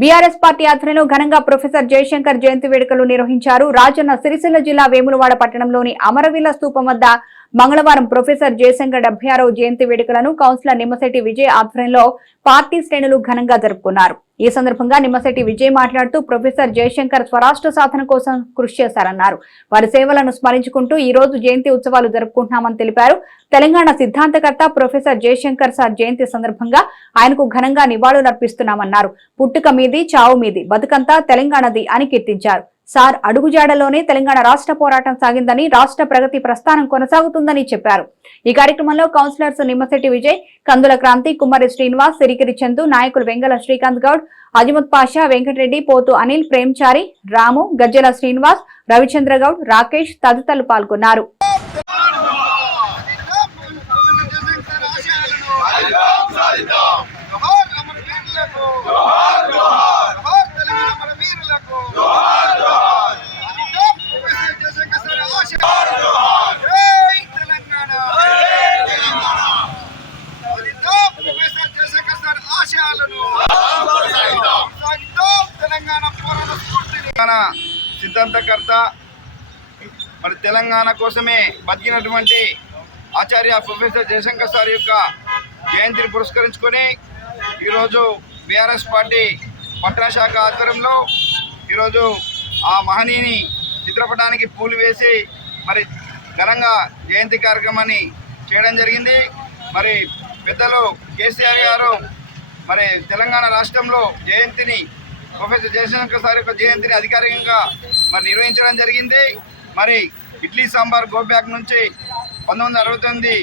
BRS party ఆధ్వర్యంలో ఘనంగా professor Jayashankar జయంతి వేడుకలు నిర్వహించారు. రాజన్న సిరిసిల్ల జిల్లా వేములవాడ పట్టణంలోని అమరవీల స్థూపం వద్ద మంగళవారం ప్రొఫెసర్ జయశంకర్ డెబ్బై ఆరో జయంతి వేడుకలను కౌన్సిలర్ నిమ్మశెట్టి విజయ్ ఆధ్వర్యంలో పార్టీ శ్రేణులు ఘనంగా జరుపుకున్నారు. ఈ సందర్భంగా నిమ్మశెట్టి విజయ్ మాట్లాడుతూ ప్రొఫెసర్ జయశంకర్ స్వరాష్ట్ర సాధన కోసం కృషి చేశారన్నారు. వారి సేవలను స్మరించుకుంటూ ఈ రోజు జయంతి ఉత్సవాలు జరుపుకుంటున్నామని తెలిపారు. తెలంగాణ సిద్ధాంతకర్త ప్రొఫెసర్ జయశంకర్ సార్ జయంతి సందర్భంగా ఆయనకు ఘనంగా నివాళులర్పిస్తున్నామన్నారు. పుట్టుక మీది చావు మీది బతుకంతా తెలంగాణది అని కీర్తించారు. సార్ అడుగుజాడలోనే తెలంగాణ రాష్ట్ర పోరాటం సాగిందని రాష్ట్ర ప్రగతి ప్రస్థానం కొనసాగుతుందని చెప్పారు. ఈ కార్యక్రమంలో కౌన్సిలర్స్ నిమ్మశెట్టి విజయ్ కందుల క్రాంతి కుమారి శ్రీనివాస్ సిరికిరి చందు నాయకులు వెంగళ శ్రీకాంత్ గౌడ్ అజిమత్ పాషా వెంకటరెడ్డి పోతు అనిల్ ప్రేమ్చారి రాము గజ్జల శ్రీనివాస్ రవిచంద్ర గౌడ్ రాకేష్ తదితరులు పాల్గొన్నారు. తెలంగాణ సిద్ధాంతకర్త మరి తెలంగాణ కోసమే బతికినటువంటి ఆచార్య ప్రొఫెసర్ జయశంకర్ సార్ యొక్క జయంతిని పురస్కరించుకొని ఈరోజు బీఆర్ఎస్ పార్టీ పట్టణ శాఖ ఆధ్వర్యంలో ఈరోజు ఆ మహనీయుని చిత్రపటానికి పూలు వేసి మరి ఘనంగా జయంతి కార్యక్రమాన్ని చేయడం జరిగింది. మరి పెద్దలు కేసీఆర్ గారు మరి తెలంగాణ రాష్ట్రంలో జయంతిని ప్రొఫెసర్ జయశంకర్ సార్ యొక్క జయంతిని అధికారికంగా మరి నిర్వహించడం జరిగింది. మరి ఇడ్లీ సాంబార్ గోబ్యాక్ నుంచి పంతొమ్మిది వందల అరవై తొమ్మిది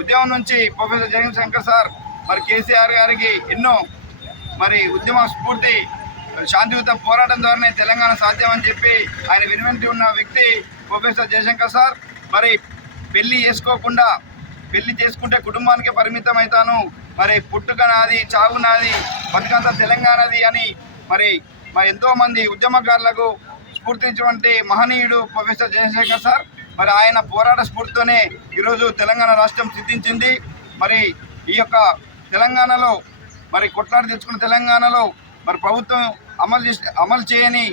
ఉద్యమం నుంచి ప్రొఫెసర్ జయశంకర్ సార్ మరి కేసీఆర్ గారికి ఎన్నో మరి ఉద్యమ స్ఫూర్తి శాంతియుత పోరాటం ద్వారానే తెలంగాణ సాధ్యమని చెప్పి ఆయన వినువంతి ఉన్న వ్యక్తి ప్రొఫెసర్ జయశంకర్ సార్. మరి పెళ్ళి చేసుకోకుండా పెళ్ళి చేసుకుంటే కుటుంబానికే పరిమితం అవుతాను మరి పుట్టుక నాది చావు నాది బతుకంత తెలంగాణది అని మరి మా ఎంతో మంది ఉద్యమకారులకు స్ఫూర్తించినటువంటి మహనీయుడు ప్రొఫెసర్ జయశంకర్ సార్. మరి ఆయన పోరాట స్ఫూర్తితోనే ఈరోజు తెలంగాణ రాష్ట్రం సిద్ధించింది. మరి ఈ యొక్క తెలంగాణలో మరి కొట్లాడి తెచ్చుకున్న తెలంగాణలో మరి ప్రభుత్వం అమలు చేసి అమలు చేయని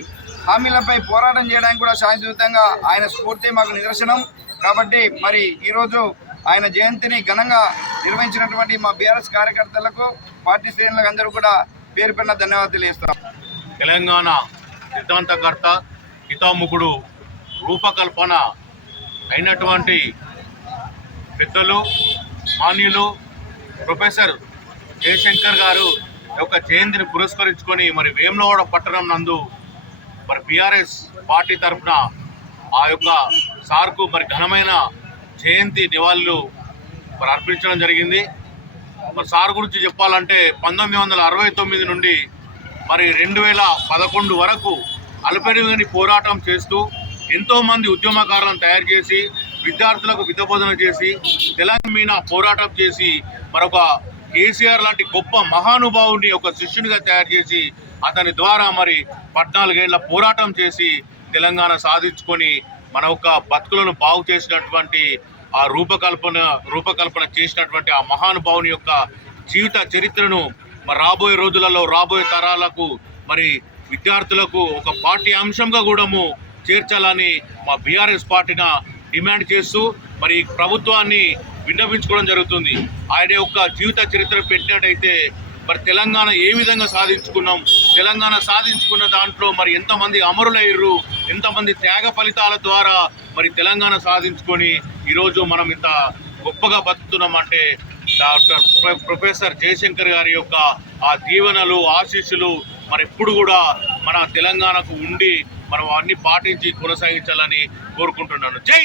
హామీలపై పోరాటం చేయడానికి కూడా శాంతియుతంగా ఆయన స్ఫూర్తి మాకు నిదర్శనం. కాబట్టి మరి ఈరోజు ఆయన జయంతిని ఘనంగా నిర్వహించినటువంటి మా బీఆర్ఎస్ కార్యకర్తలకు పార్టీ శ్రేణులకు అందరూ కూడా పేరు పెన్న ధన్యవాదాలు తెలియజేస్తాం తెలంగాణ సిద్ధాంతకర్త హితాముఖుడు రూపకల్పన అయినటువంటి పెద్దలు మాన్యులు ప్రొఫెసర్ జయశంకర్ గారు యొక్క జయంతిని పురస్కరించుకొని మరి వేములవాడ పట్టణం నందు మరి బీఆర్ఎస్ పార్టీ తరఫున ఆ యొక్క సార్కు మరి ఘనమైన జయంతి నివాళులు మరి అర్పించడం జరిగింది. మరి సార్ గురించి చెప్పాలంటే పంతొమ్మిది వందల అరవై తొమ్మిది నుండి మరి రెండు వేల పదకొండు వరకు అల్పెరుగని పోరాటం చేస్తూ ఎంతోమంది ఉద్యమకారులను తయారు చేసి విద్యార్థులకు విద్యబోధన చేసి తెలంగాణ మీద పోరాటం చేసి మరొక కేసీఆర్ లాంటి గొప్ప మహానుభావుని ఒక శిష్యునిగా తయారు చేసి అతని ద్వారా మరి పద్నాలుగేళ్ళ పోరాటం చేసి తెలంగాణ సాధించుకొని మన యొక్క బతుకులను బాగు చేసినటువంటి ఆ రూపకల్పన రూపకల్పన చేసినటువంటి ఆ మహానుభావుని యొక్క జీవిత చరిత్రను మరి రాబోయే రోజులలో రాబోయే తరాలకు మరి విద్యార్థులకు ఒక పార్టీ అంశంగా కూడాము చేర్చాలని మా బీఆర్ఎస్ పార్టీన డిమాండ్ చేస్తూ మరి ప్రభుత్వాన్ని విన్నవించుకోవడం జరుగుతుంది. ఆయన యొక్క జీవిత చరిత్ర పెట్టినట్టయితే మరి తెలంగాణ ఏ విధంగా సాధించుకున్నాం తెలంగాణ సాధించుకున్న దాంట్లో మరి ఎంతమంది అమరులయ్యారు ఎంతమంది త్యాగ ఫలితాల ద్వారా మరి తెలంగాణ సాధించుకొని ఈరోజు మనం ఇంత గొప్పగా బతుకుతున్నాం అంటే డాక్టర్ ప్రొ- ప్రొఫెసర్ జయశంకర్ గారి యొక్క ఆ దీవెనలు ఆశీస్సులు మరి ఎప్పుడు కూడా మన తెలంగాణకు ఉండి మనం అన్ని పాటించి కొనసాగించాలని కోరుకుంటున్నాను. జై